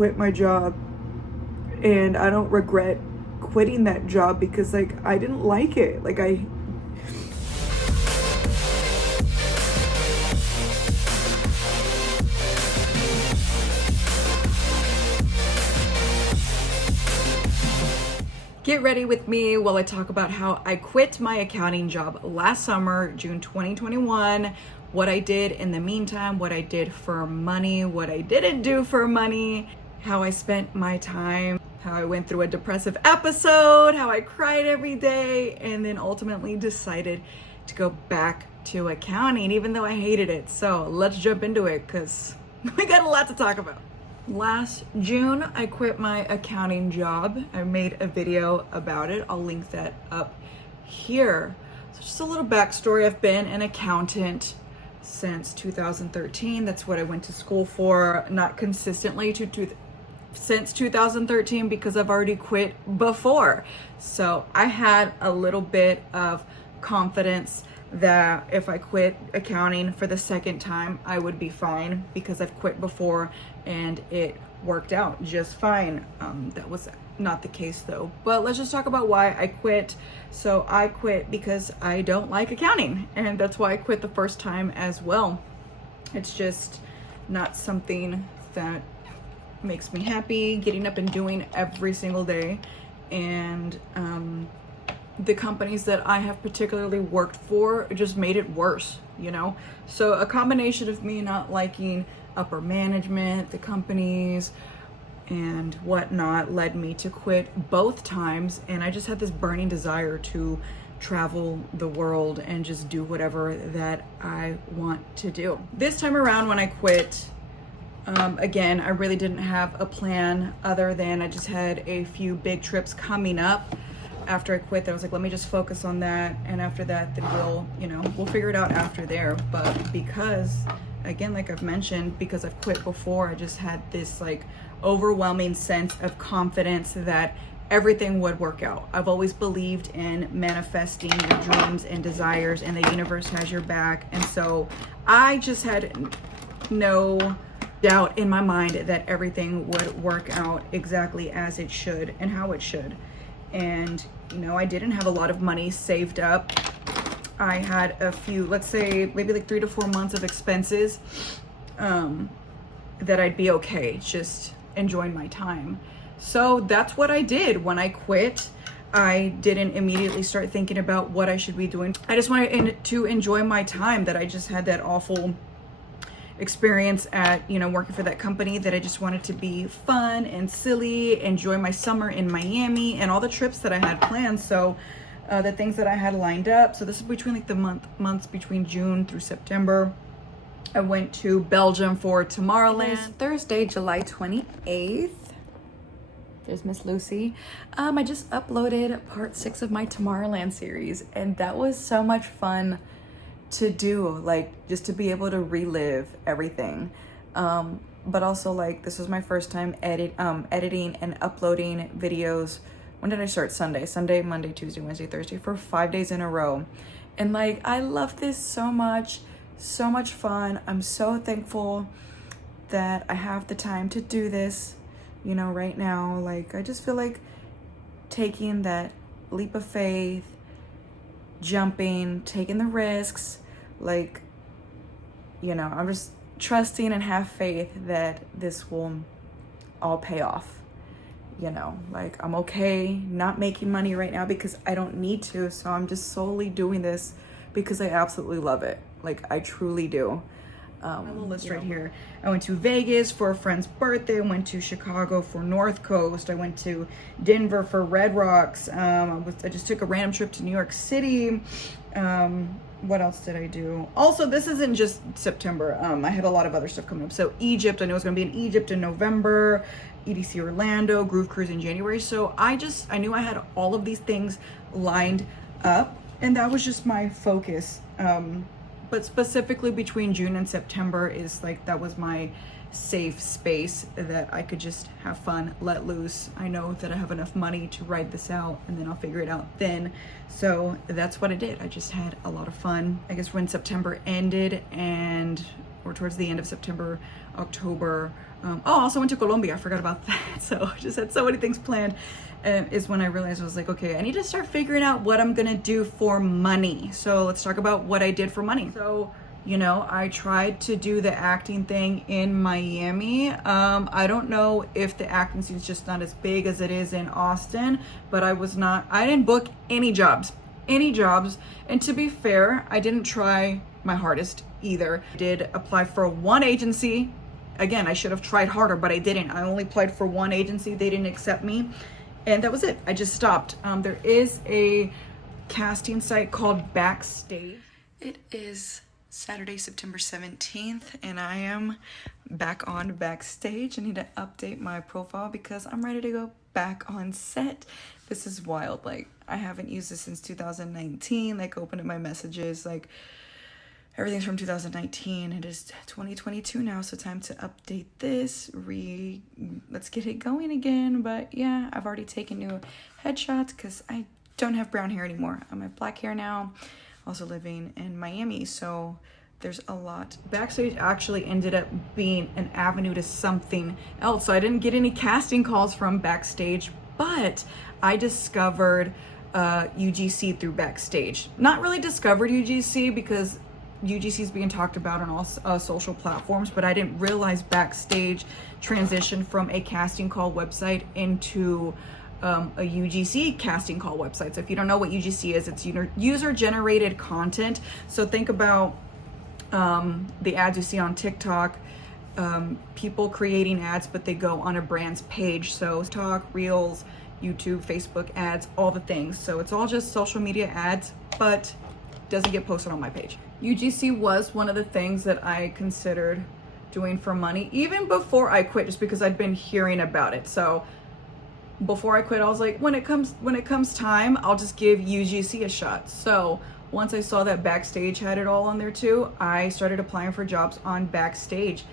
quit my job, and I don't regret quitting that job because like I didn't like it. Like Get ready with me while I talk about how I quit my accounting job last summer, June 2021, what I did in the meantime, what I did for money, what I didn't do for money, how I spent my time, how I went through a depressive episode, how I cried every day, and then ultimately decided to go back to accounting, even though I hated it. So let's jump into it because we got a lot to talk about. Last June, I quit my accounting job. I made a video about it. I'll link that up here. So just a little backstory. I've been an accountant since 2013. That's what I went to school for, not consistently since 2013 because I've already quit before. So I had a little bit of confidence that if I quit accounting for the second time, I would be fine because I've quit before and it worked out just fine. That was not the case though. But let's just talk about why I quit. So I quit because I don't like accounting, and that's why I quit the first time as well. It's just not something that makes me happy getting up and doing every single day. And the companies that I have particularly worked for just made it worse, you know? So a combination of me not liking upper management, the companies, and whatnot led me to quit both times. And I just had this burning desire to travel the world and just do whatever that I want to do. This time around when I quit, again, I really didn't have a plan other than I just had a few big trips coming up. After I quit, I was like, let me just focus on that, and after that, then we'll figure it out after there. But because, again, like I've mentioned, because I've quit before, I just had this like overwhelming sense of confidence that everything would work out. I've always believed in manifesting your dreams and desires, and the universe has your back. And so I just had no doubt in my mind that everything would work out exactly as it should and how it should. And I didn't have a lot of money saved up. I had a few, let's say maybe like 3 to 4 months of expenses that I'd be okay just enjoying my time. So that's what I did when I quit. I didn't immediately start thinking about what I should be doing. I just wanted to enjoy my time, that I just had that awful experience at working for that company, that I just wanted to be fun and silly, enjoy my summer in Miami and all the trips that I had planned. So the things that I had lined up, so this is between like the months between June through September. I went to Belgium for Tomorrowland. Thursday, July 28th. There's Miss Lucy. I just uploaded part 6 of my Tomorrowland series, and that was so much fun to do, like just to be able to relive everything. But also, like, this was my first time editing and uploading videos. When did I start? Sunday, Monday, Tuesday, Wednesday, Thursday, for 5 days in a row. And like, I love this so much fun. I'm so thankful that I have the time to do this, right now. Like, I just feel like taking that leap of faith, jumping, taking the risks, like, I'm just trusting and have faith that this will all pay off. Like, I'm okay not making money right now because I don't need to, so I'm just solely doing this because I absolutely love it. Like, I truly do. My little list right here. I went to Vegas for a friend's birthday. I went to Chicago for North Coast. I went to Denver for Red Rocks. I just took a random trip to New York City. What else did I do? Also, this isn't just September. I had a lot of other stuff coming up. So Egypt, I know I was going to be in Egypt in November. EDC Orlando, Groove Cruise in January. So I knew I had all of these things lined up, and that was just my focus. But specifically between June and September is like, that was my safe space that I could just have fun, let loose. I know that I have enough money to ride this out, and then I'll figure it out then. So that's what I did. I just had a lot of fun. I guess when September ended and or towards the end of September, October. Oh, I also went to Colombia. I forgot about that. So I just had so many things planned. Is when I realized I was like, okay, I need to start figuring out what I'm gonna do for money. So let's talk about what I did for money. So, you know, I tried to do the acting thing in Miami. I don't know if the acting scene is just not as big as it is in Austin, but I didn't book any jobs. And to be fair, I didn't try my hardest either. I did apply for one agency. Again, I should have tried harder, but I didn't. I only applied for one agency. They didn't accept me. And that was it. I just stopped. There is a casting site called Backstage. It is Saturday, September 17th, and I am back on Backstage. I need to update my profile because I'm ready to go back on set. This is wild. Like, I haven't used this since 2019. Like, opened up my messages. Like, everything's from 2019. It is 2022 now, so time to update this. Let's get it going again. But yeah, I've already taken new headshots because I don't have brown hair anymore. I have black hair now. Also living in Miami, so there's a lot. Backstage actually ended up being an avenue to something else. So I didn't get any casting calls from Backstage, but I discovered UGC through Backstage. Not really discovered UGC because UGC is being talked about on all social platforms, but I didn't realize Backstage transitioned from a casting call website into a UGC casting call website. So if you don't know what UGC is, it's user-generated content. So think about the ads you see on TikTok, people creating ads, but they go on a brand's page. So TikTok, Reels, YouTube, Facebook ads, all the things. So it's all just social media ads, but doesn't get posted on my page. UGC was one of the things that I considered doing for money, even before I quit, just because I'd been hearing about it. So before I quit, I was like, when it comes time, I'll just give UGC a shot. So once I saw that Backstage had it all on there too, I started applying for jobs on Backstage.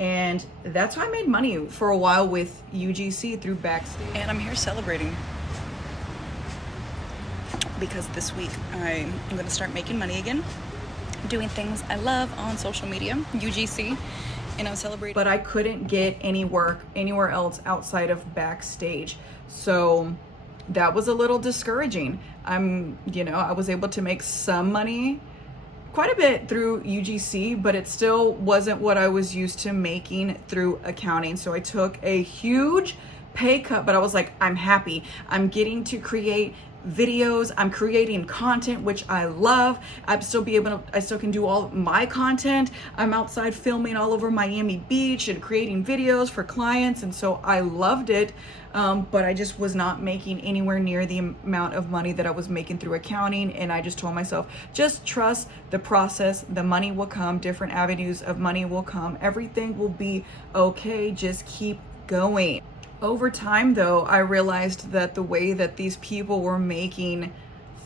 And that's how I made money for a while with UGC through Backstage. And I'm here celebrating because this week I'm gonna start making money again, doing things I love on social media, UGC, and I'm celebrating. But I couldn't get any work anywhere else outside of Backstage. So that was a little discouraging. I was able to make some money, quite a bit through UGC, but it still wasn't what I was used to making through accounting. So I took a huge pay cut, but I was like, I'm happy. I'm getting to create videos, I'm creating content, which I love. I still can do all my content. I'm outside filming all over Miami Beach and creating videos for clients, and so I loved it. But I just was not making anywhere near the amount of money that I was making through accounting. And I just told myself, just trust the process. The money will come. Different avenues of money will come. Everything will be okay. Just keep going. Over time, though, I realized that the way that these people were making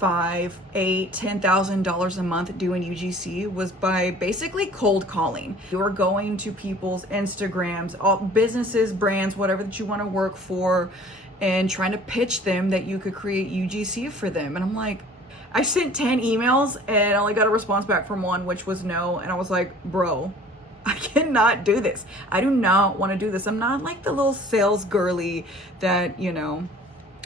$5,000, $8,000, $10,000 a month doing UGC was by basically cold calling. You're going to people's Instagrams, all businesses, brands, whatever that you want to work for, and trying to pitch them that you could create UGC for them. And I'm like, I sent 10 emails and I only got a response back from one, which was no. And I was like, bro, I cannot do this. I do not want to do this. I'm not like the little sales girly that,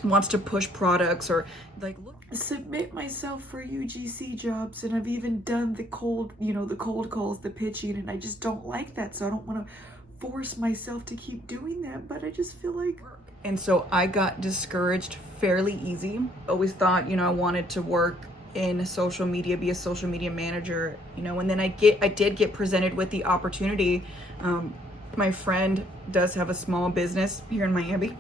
wants to push products or like, look, submit myself for UGC jobs. And I've even done the cold calls, the pitching, and I just don't like that. So I don't want to force myself to keep doing that, but I just feel like work. And so I got discouraged fairly easy. Always thought, I wanted to work in social media, be a social media manager, and then I did get presented with the opportunity. My friend does have a small business here in Miami,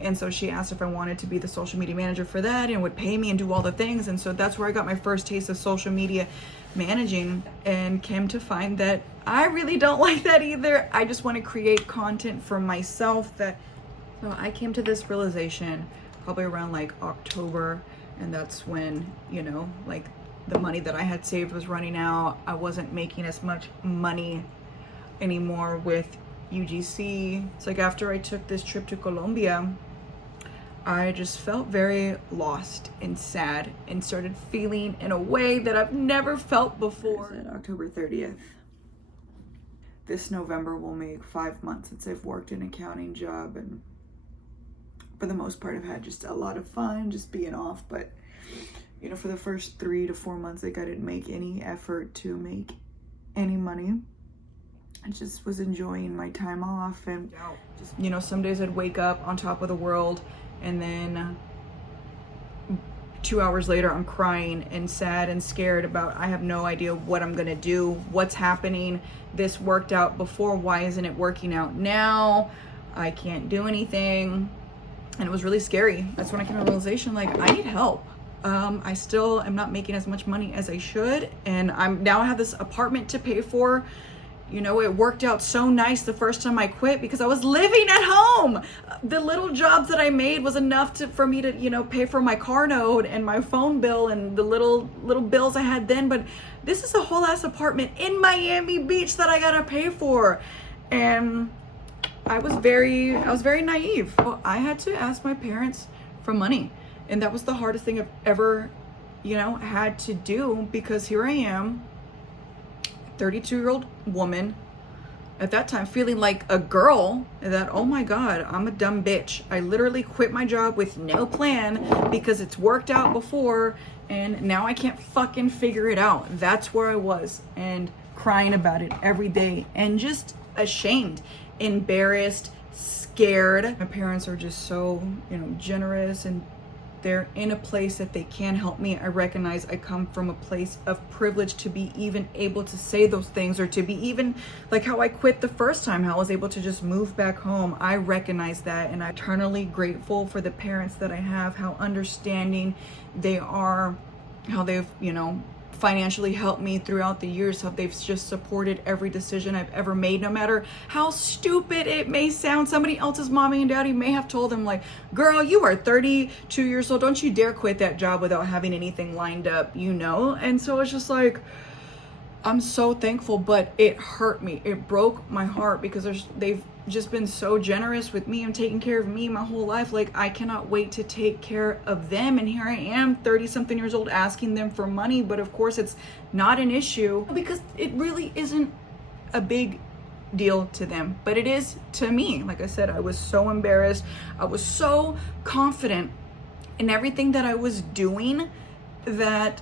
and so she asked if I wanted to be the social media manager for that and would pay me and do all the things. And so that's where I got my first taste of social media managing, and came to find that I really don't like that either. I just want to create content for myself. So I came to this realization probably around like October. And that's when, the money that I had saved was running out. I wasn't making as much money anymore with UGC. It's like after I took this trip to Colombia, I just felt very lost and sad and started feeling in a way that I've never felt before. October 30th. this November will make 5 months since I've worked an accounting job, and for the most part I've had just a lot of fun just being off. But you know, for the first 3 to 4 months, like, I didn't make any effort to make any money. I just was enjoying my time off, and just, you know, some days I'd wake up on top of the world, and then 2 hours later I'm crying and sad and scared about, I have no idea what I'm gonna do, what's happening. This worked out before, why isn't it working out now? I can't do anything. And it was really scary. That's when I came to the realization, like, I need help. I still am not making as much money as I should, and I have this apartment to pay for. You know, it worked out so nice the first time I quit because I was living at home. The little jobs that I made was enough for me to, you know, pay for my car note and my phone bill and the little bills I had then. But this is a whole ass apartment in Miami Beach that I gotta pay for, and I was very naive. I had to ask my parents for money, and that was the hardest thing I've ever, you know, had to do, because here I am, 32-year-old woman at that time, feeling like a girl, that, oh my God, I'm a dumb bitch. I literally quit my job with no plan because it's worked out before, and now I can't fucking figure it out. That's where I was, and crying about it every day, and just ashamed, embarrassed, scared. My parents are just so, you know, generous, and they're in a place that they can help me. I recognize I come from a place of privilege to be even able to say those things, or to be even like how I quit the first time, how I was able to just move back home. I recognize that, and I'm eternally grateful for the parents that I have, how understanding they are, how they've, you know, financially helped me throughout the years, how they've just supported every decision I've ever made, no matter how stupid it may sound. Somebody else's mommy and daddy may have told them, like, girl, you are 32 years old, don't you dare quit that job without having anything lined up, you know? And so it's just like, I'm so thankful, but it hurt me. It broke my heart, because they've just been so generous with me and taking care of me my whole life. Like, I cannot wait to take care of them. And here I am, 30-something years old, asking them for money. But of course, it's not an issue, because it really isn't a big deal to them, but it is to me. Like I said, I was so embarrassed. I was so confident in everything that I was doing that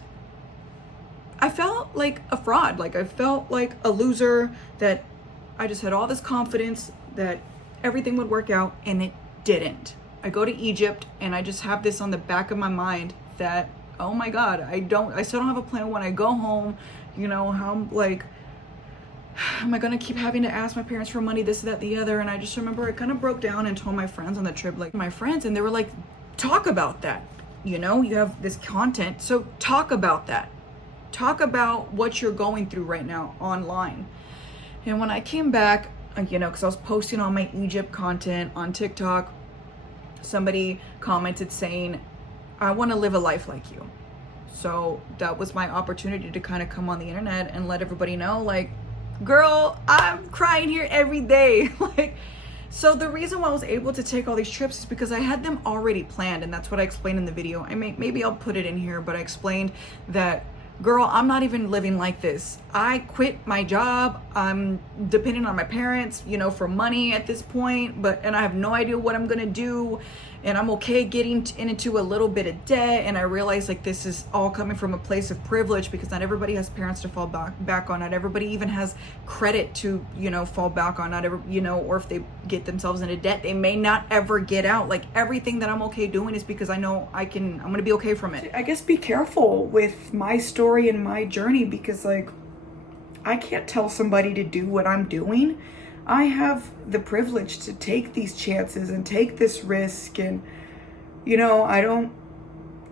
I felt like a fraud. Like, I felt like a loser, that I just had all this confidence that everything would work out, and it didn't. I go to Egypt, and I just have this on the back of my mind that, oh my God, I still don't have a plan when I go home. You know, how, like, am I gonna keep having to ask my parents for money, this, that, the other? And I just remember I kind of broke down and told my friends on the trip, like, my friends, and they were like, talk about that. You know, you have this content, so talk about that. Talk about what you're going through right now online. And when I came back, you know, because I was posting all my Egypt content on TikTok, somebody commented saying, I want to live a life like you. So that was my opportunity to kind of come on the internet and let everybody know, like, girl, I'm crying here every day. Like, so the reason why I was able to take all these trips is because I had them already planned, and that's what I explained in the video. Maybe I'll put it in here, but I explained that, girl, I'm not even living like this. I quit my job. I'm depending on my parents, you know, for money at this point, and I have no idea what I'm gonna do. And I'm okay getting into a little bit of debt. And I realize, like, this is all coming from a place of privilege, because not everybody has parents to fall back on. Not everybody even has credit to, you know, fall back on. Not ever, you know, or if they get themselves into debt, they may not ever get out. Like, everything that I'm okay doing is because I know I'm gonna be okay from it. I guess be careful with my story and my journey, because, like, I can't tell somebody to do what I'm doing. I have the privilege to take these chances and take this risk. And, you know, I don't,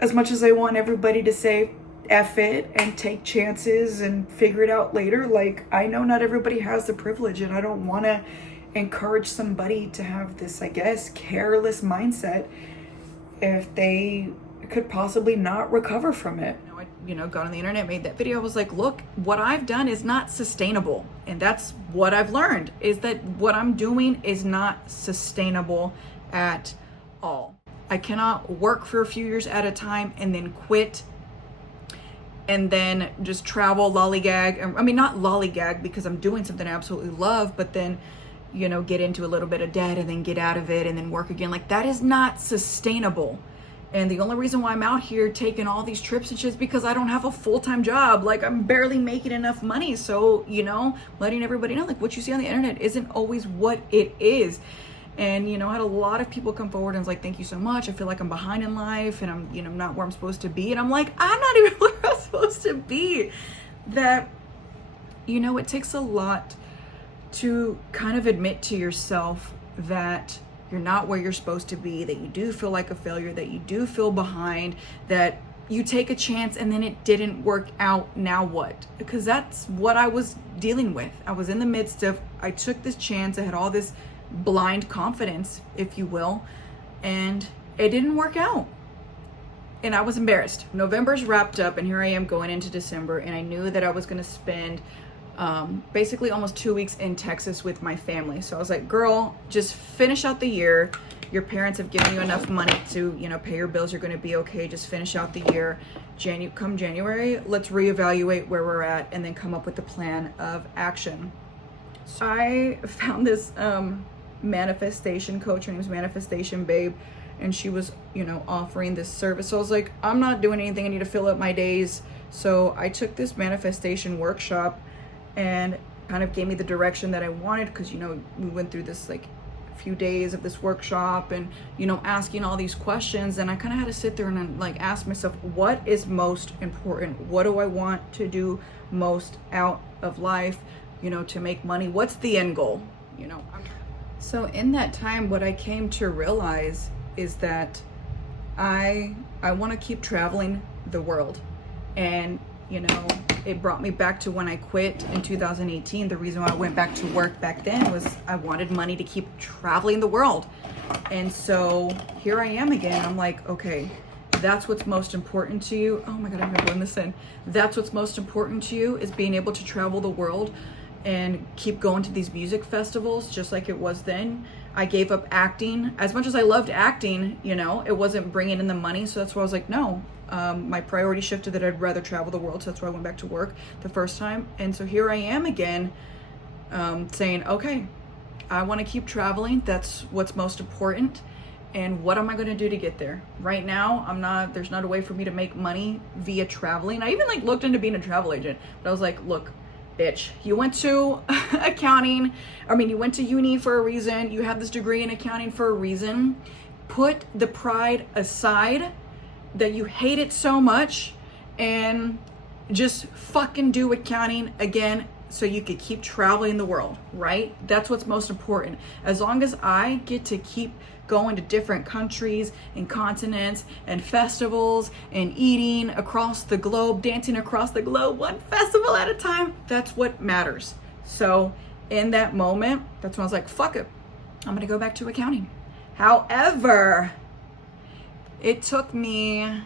as much as I want everybody to say F it and take chances and figure it out later, like, I know not everybody has the privilege, and I don't want to encourage somebody to have this, I guess, careless mindset if they could possibly not recover from it. You know, got on the internet, made that video. I was like, look, what I've done is not sustainable. And that's what I've learned, is that what I'm doing is not sustainable at all. I cannot work for a few years at a time and then quit and then just travel, lollygag. I mean, not lollygag because I'm doing something I absolutely love, but then, you know, get into a little bit of debt and then get out of it and then work again. Like, that is not sustainable. And the only reason why I'm out here taking all these trips and shit is because I don't have a full-time job. Like, I'm barely making enough money. So, you know, letting everybody know, like, what you see on the internet isn't always what it is. And, you know, I had a lot of people come forward and was like, thank you so much. I feel like I'm behind in life and I'm, you know, not where I'm supposed to be. And I'm like, I'm not even where I'm supposed to be. That, you know, it takes a lot to kind of admit to yourself that you're not where you're supposed to be, that you do feel like a failure, that you do feel behind, that you take a chance and then it didn't work out. Now what? Because that's what I was dealing with. I was in the midst of, I took this chance, I had all this blind confidence, if you will, and it didn't work out. And I was embarrassed. November's wrapped up and here I am going into December, and I knew that I was gonna spend basically almost 2 weeks in Texas with my family. So I was like, girl, just finish out the year. Your parents have given you enough money to, you know, pay your bills. You're going to be okay. Just finish out the year. Come January, let's reevaluate where we're at and then come up with a plan of action. So I found this manifestation coach. Her name's Manifestation Babe. And she was, you know, offering this service. So I was like, I'm not doing anything. I need to fill up my days. So I took this manifestation workshop and kind of gave me the direction that I wanted, because, you know, we went through this like few days of this workshop and, you know, asking all these questions, and I kind of had to sit there and like ask myself, what is most important? What do I want to do most out of life, you know, to make money? What's the end goal, you know? So in that time, what I came to realize is that I want to keep traveling the world. And, you know, it brought me back to when I quit in 2018. The reason why I went back to work back then was I wanted money to keep traveling the world. And so here I am again. I'm like, okay, that's what's most important to you. Oh my God, I'm gonna blend this in. That's what's most important to you, is being able to travel the world and keep going to these music festivals just like it was then. I gave up acting. As much as I loved acting, you know, it wasn't bringing in the money. So that's why I was like, no. My priority shifted, that I'd rather travel the world. So that's why I went back to work the first time. And so here I am again, saying, okay, I want to keep traveling. That's what's most important. And what am I going to do to get there? Right now, there's not a way for me to make money via traveling. I even like looked into being a travel agent, but I was like, look, bitch, you went to accounting. I mean, you went to uni for a reason. You have this degree in accounting for a reason. Put the pride aside that you hate it so much and just fucking do accounting again so you could keep traveling the world, right? That's what's most important. As long as I get to keep going to different countries and continents and festivals and eating across the globe, dancing across the globe, one festival at a time, that's what matters. So in that moment, that's when I was like, fuck it, I'm gonna go back to accounting. However, it took me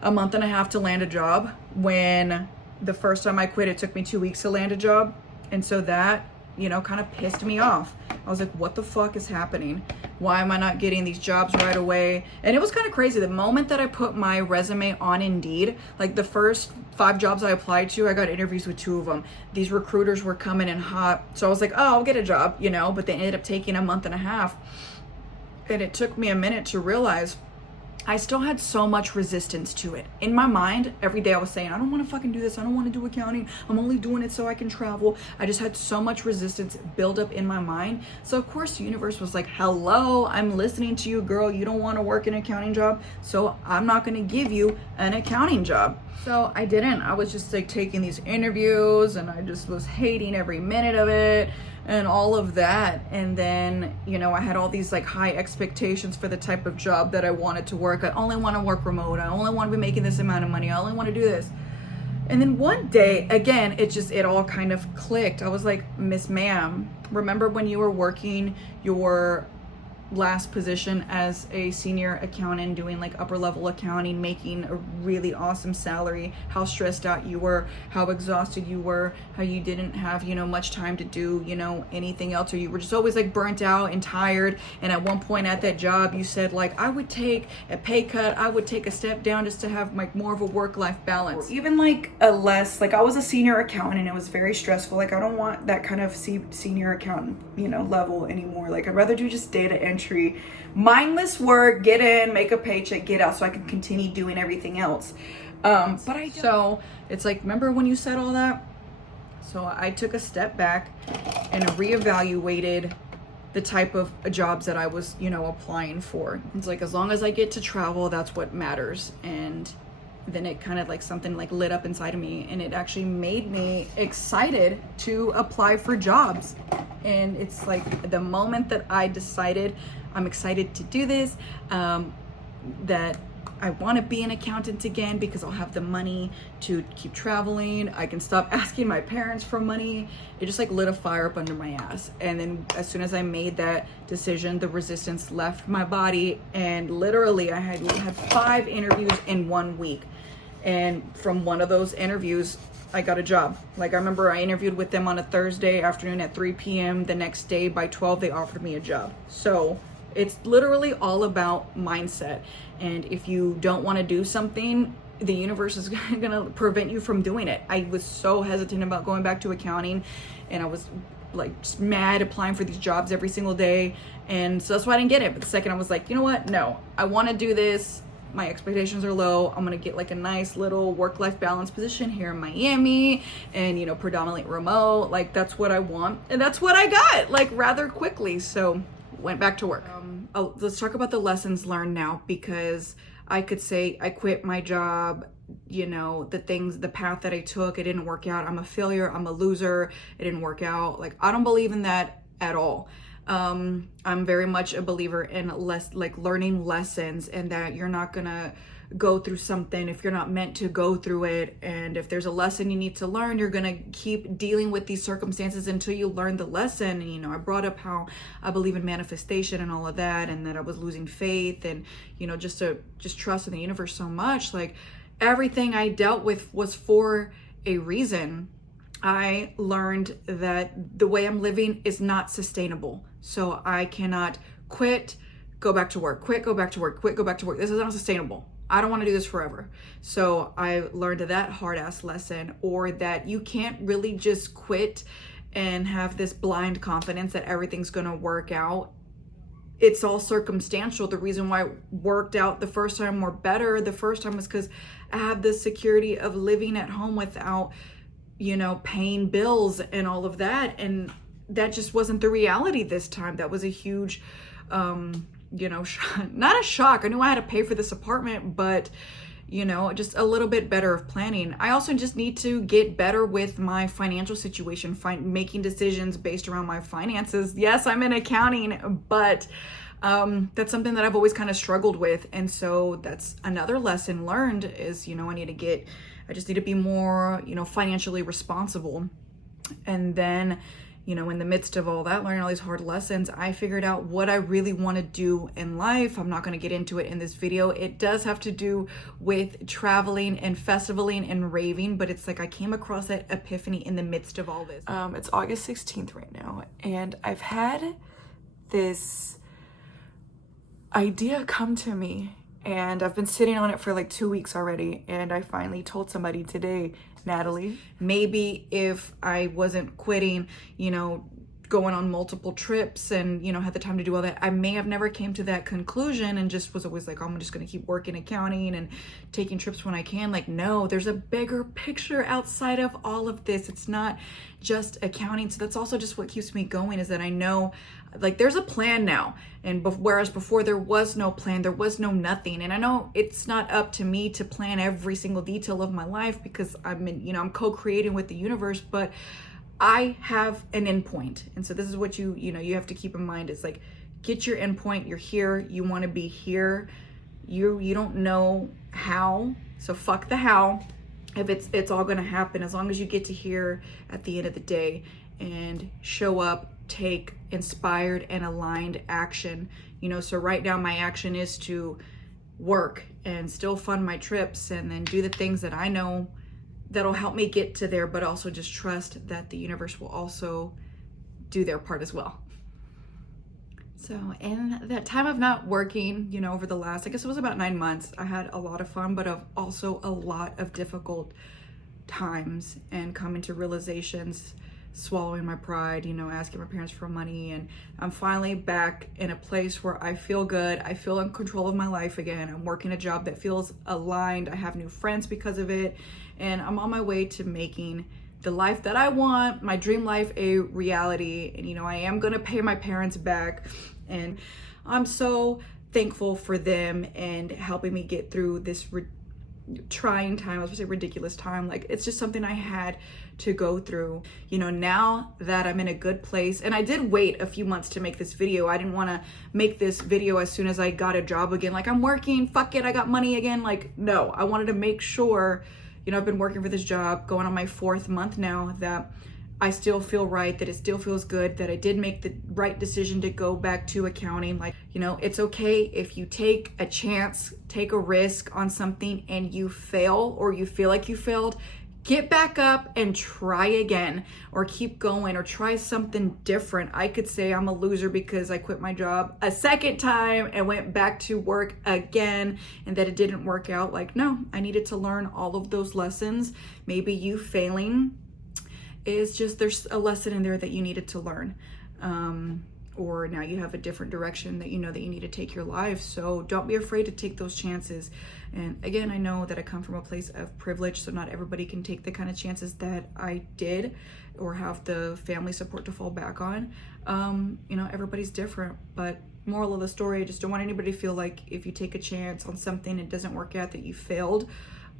a month and a half to land a job. When the first time I quit, it took me 2 weeks to land a job. And so that, you know, kind of pissed me off. I was like, what the fuck is happening? Why am I not getting these jobs right away? And it was kind of crazy. The moment that I put my resume on Indeed, like the first 5 jobs I applied to, I got interviews with 2 of them. These recruiters were coming in hot. So I was like, oh, I'll get a job, you know, but they ended up taking a month and a half. And it took me a minute to realize I still had so much resistance to it. In my mind, every day I was saying, I don't want to fucking do this. I don't want to do accounting. I'm only doing it so I can travel. I just had so much resistance build up in my mind. So of course the universe was like, hello, I'm listening to you, girl. You don't want to work an accounting job, so I'm not going to give you an accounting job. So I didn't. I was just like taking these interviews and I just was hating every minute of it and all of that. And then, you know, I had all these like high expectations for the type of job that I wanted to work. I only want to work remote. I only want to be making this amount of money. I only want to do this. And then one day, again, it all kind of clicked. I was like, Miss Ma'am, remember when you were working your last position as a senior accountant, doing like upper level accounting, making a really awesome salary, how stressed out you were, how exhausted you were, how you didn't have, you know, much time to do, you know, anything else, or you were just always like burnt out and tired. And at one point at that job, you said like, I would take a pay cut, I would take a step down just to have like more of a work-life balance. Or even like a less, like I was a senior accountant and it was very stressful. Like I don't want that kind of senior accountant, you know, level anymore. Like I'd rather do just data entry, mindless work, get in, make a paycheck, get out, so I can continue doing everything else. So it's like, remember when you said all that? So I took a step back and reevaluated the type of jobs that I was, you know, applying for. It's like, as long as I get to travel, that's what matters. And then it kind of like something like lit up inside of me, and it actually made me excited to apply for jobs. And it's like the moment that I decided I'm excited to do this, that I want to be an accountant again because I'll have the money to keep traveling. I can stop asking my parents for money. It just like lit a fire up under my ass. And then as soon as I made that decision, the resistance left my body, and literally I had 5 interviews in 1 week. And from one of those interviews, I got a job. Like I remember I interviewed with them on a Thursday afternoon at 3 p.m. The next day by 12, they offered me a job. So it's literally all about mindset. And if you don't want to do something, the universe is going to prevent you from doing it. I was so hesitant about going back to accounting, and I was like mad applying for these jobs every single day. And so that's why I didn't get it. But the second I was like, you know what? No, I want to do this. My expectations are low. I'm going to get like a nice little work-life balance position here in Miami, and, you know, predominantly remote. Like that's what I want. And that's what I got, like rather quickly. So went back to work. Let's talk about the lessons learned now, because I could say I quit my job, you know, the path that I took, it didn't work out. I'm a failure. I'm a loser. It didn't work out. Like, I don't believe in that at all. I'm very much a believer in learning lessons, and that you're not gonna go through something if you're not meant to go through it. And if there's a lesson you need to learn, you're gonna keep dealing with these circumstances until you learn the lesson. And, you know, I brought up how I believe in manifestation and all of that, and that I was losing faith, and, you know, just trust in the universe so much. Like, everything I dealt with was for a reason. I learned that the way I'm living is not sustainable. So I cannot quit, go back to work, quit, go back to work, quit, go back to work. This is not sustainable. I don't want to do this forever. So I learned that hard ass lesson, or that you can't really just quit and have this blind confidence that everything's going to work out. It's all circumstantial. The reason why it worked out the first time, or better the first time, was because I have the security of living at home without, you know, paying bills and all of that. And that just wasn't the reality this time. That was a huge, you know, not a shock. I knew I had to pay for this apartment, but, you know, just a little bit better of planning. I also just need to get better with my financial situation, making decisions based around my finances. Yes, I'm in accounting, but that's something that I've always kind of struggled with. And so that's another lesson learned is, you know, I just need to be more, you know, financially responsible. And then, you know, in the midst of all that, learning all these hard lessons, I figured out what I really want to do in life. I'm not going to get into it in this video. It does have to do with traveling and festivaling and raving, but it's like I came across that epiphany in the midst of all this. It's August 16th right now, and I've had this idea come to me, and I've been sitting on it for like 2 weeks already, and I finally told somebody today, Natalie, maybe if I wasn't quitting, you know, going on multiple trips and, you know, had the time to do all that, I may have never came to that conclusion and just was always like, oh, I'm just going to keep working accounting and taking trips when I can. Like, no, there's a bigger picture outside of all of this. It's not just accounting. So that's also just what keeps me going, is that I know, like, there's a plan now. And whereas before there was no plan, there was no nothing. And I know it's not up to me to plan every single detail of my life, because I'm co-creating with the universe, but I have an endpoint. And so this is what you have to keep in mind. It's like, get your endpoint. You're here. You want to be here. You don't know how. So fuck the how. If it's all going to happen, as long as you get to here at the end of the day and show up, take inspired and aligned action. So right now my action is to work and still fund my trips and then do the things that I know that'll help me get to there, but also just trust that the universe will also do their part as well. So in that time of not working, over the last, I guess it was about 9 months, I had a lot of fun, but also a lot of difficult times and coming to realizations, swallowing my pride, asking my parents for money. And I'm finally back in a place where I feel good. I feel in control of my life again. I'm working a job that feels aligned. I have new friends because of it. And I'm on my way to making the life that I want, my dream life, a reality. And, I am going to pay my parents back. And I'm so thankful for them and helping me get through this trying time. I was gonna say ridiculous time. Like, it's just something I had to go through. Now that I'm in a good place, and I did wait a few months to make this video. I didn't want to make this video as soon as I got a job again. Like, I'm working, fuck it, I got money again. Like, no, I wanted to make sure, I've been working for this job going on my 4th month now, that I still feel right, that it still feels good, that I did make the right decision to go back to accounting. Like, it's okay if you take a chance, take a risk on something and you fail, or you feel like you failed. Get back up and try again, or keep going, or try something different. I could say I'm a loser because I quit my job a 2nd time and went back to work again and that it didn't work out. Like, no, I needed to learn all of those lessons. Maybe you failing is just, there's a lesson in there that you needed to learn. Or now you have a different direction that that you need to take your life. So don't be afraid to take those chances. And again, I know that I come from a place of privilege, so not everybody can take the kind of chances that I did or have the family support to fall back on. Everybody's different, but moral of the story, I just don't want anybody to feel like if you take a chance on something and it doesn't work out, that you failed.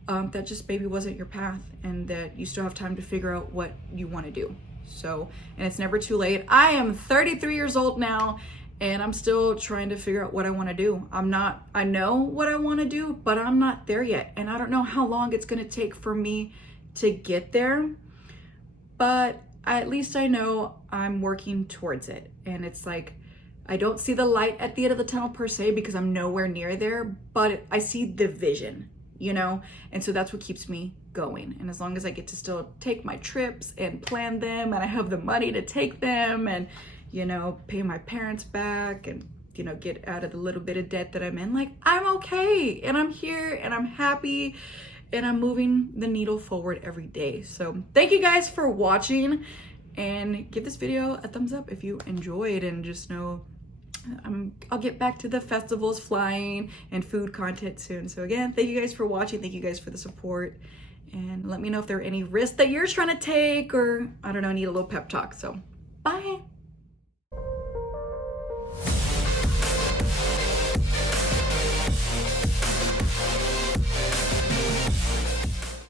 That just maybe wasn't your path, and that you still have time to figure out what you want to do. So, and it's never too late. I am 33 years old now, and I'm still trying to figure out what I want to do. I know what I want to do, but I'm not there yet. And I don't know how long it's going to take for me to get there, but at least I know I'm working towards it. And it's like, I don't see the light at the end of the tunnel per se, because I'm nowhere near there, but I see the vision. And so that's what keeps me going. And as long as I get to still take my trips and plan them, and I have the money to take them, and, pay my parents back, and, get out of the little bit of debt that I'm in, like, I'm okay. And I'm here, and I'm happy, and I'm moving the needle forward every day. So thank you guys for watching, and give this video a thumbs up if you enjoyed, and just know I'll get back to the festivals, flying, and food content soon. So again, thank you guys for watching. Thank you guys for the support. And let me know if there are any risks that you're trying to take, or, I don't know, need a little pep talk. So bye.